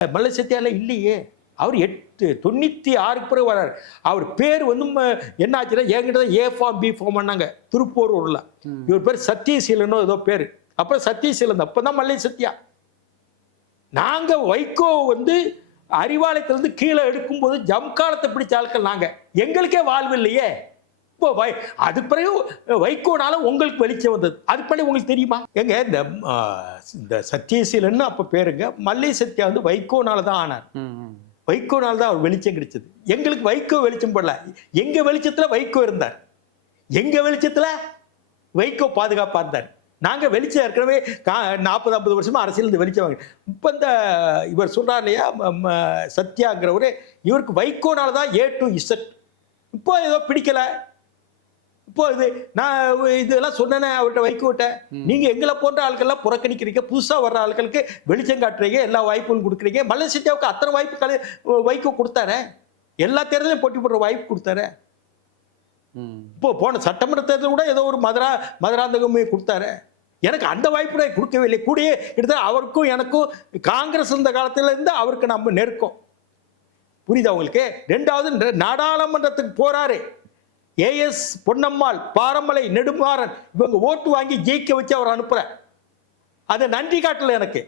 மல்ல சத்யால இல்லையே. அவர் எட்டு தொண்ணூற்றி ஆறுக்கு பிறகு வரார் அவர் பேர் வந்து என்ன ஆச்சுன்னா என்கிட்ட தான் ஏ ஃபார்ம் பி ஃபார்ம் பண்ணாங்க திருப்பூரூரில் இவர் பேர் சத்யசீலனோ ஏதோ பேர். அப்புறம் சத்யசீலன் அப்போ தான் மல்லை சத்யா நாங்கள் வைகோ வந்து அறிவாலயத்திலிருந்து கீழே எடுக்கும்போது ஜம்காலத்தை பிடிச்ச ஆட்கள் நாங்கள் எங்களுக்கே வாழ்வு இல்லையே. இப்போ வை அது பிறகு வைகோனால உங்களுக்கு வெளிச்சம் வந்தது. அது பிறகு உங்களுக்கு தெரியுமா? எங்க இந்த இந்த சத்யசீலன் அப்போ பேருங்க மல்லை சத்யா வந்து வைகோனால தான் ஆனார். வைகோனால தான் அவர் வெளிச்சம் கிடைச்சது. எங்களுக்கு வைகோ வெளிச்சம் போடல. எங்க வெளிச்சத்துல வைகோ இருந்தார். எங்க வெளிச்சத்துல? வைகோ பாதுகாப்பா இருந்தார். நாங்க வெளிச்சம் ஏற்கனவே நாற்பது ஐம்பது வருஷமா அரசியல் இந்த வெளிச்சம் வாங்க இப்போ இந்த இவர் சொல்றார் இல்லையா சத்யாங்கிறவரு இவருக்கு வைகோனால தான் ஏ டு இசட் இப்போ ஏதோ பிடிக்கல. இப்போ இது நான் இதெல்லாம் சொன்னேனே அவர்கிட்ட வைக்கோட்ட நீங்க எங்களை போன்ற ஆட்கள்லாம் புறக்கணிக்கிறீங்க புதுசா வர்ற ஆட்களுக்கு வெளிச்சம் காட்டுறீங்க எல்லா வாய்ப்புகளும் கொடுக்குறீங்க. மல்ல சத்யாவுக்கு அத்தனை வாய்ப்பு கலை வைகோ கொடுத்தாரே. எல்லா தேர்தலையும் போட்டி போடுற வாய்ப்பு கொடுத்தாரே. இப்போ போன சட்டமன்ற தேர்தல் கூட ஏதோ ஒரு மதுரா மதுராந்தகமே கொடுத்தாரு. எனக்கு அந்த வாய்ப்பு கூட கொடுக்கவே இல்லை. கூடயே கிட்டத்தட்ட அவருக்கும் எனக்கும் காங்கிரஸ் இருந்த காலத்துல இருந்து அவருக்கு நம்ம நெருக்கம். புரியுதா உங்களுக்கு? ரெண்டாவது நாடாளுமன்றத்துக்கு போறாரு. ஏஎஸ் பொன்னம்மாள் பாரமலை நெடுமாறன் இவங்க ஓட்டு வாங்கி ஜெயிக்க வச்சு அவர் அனுப்புற அதை நன்றி காட்டல எனக்கு.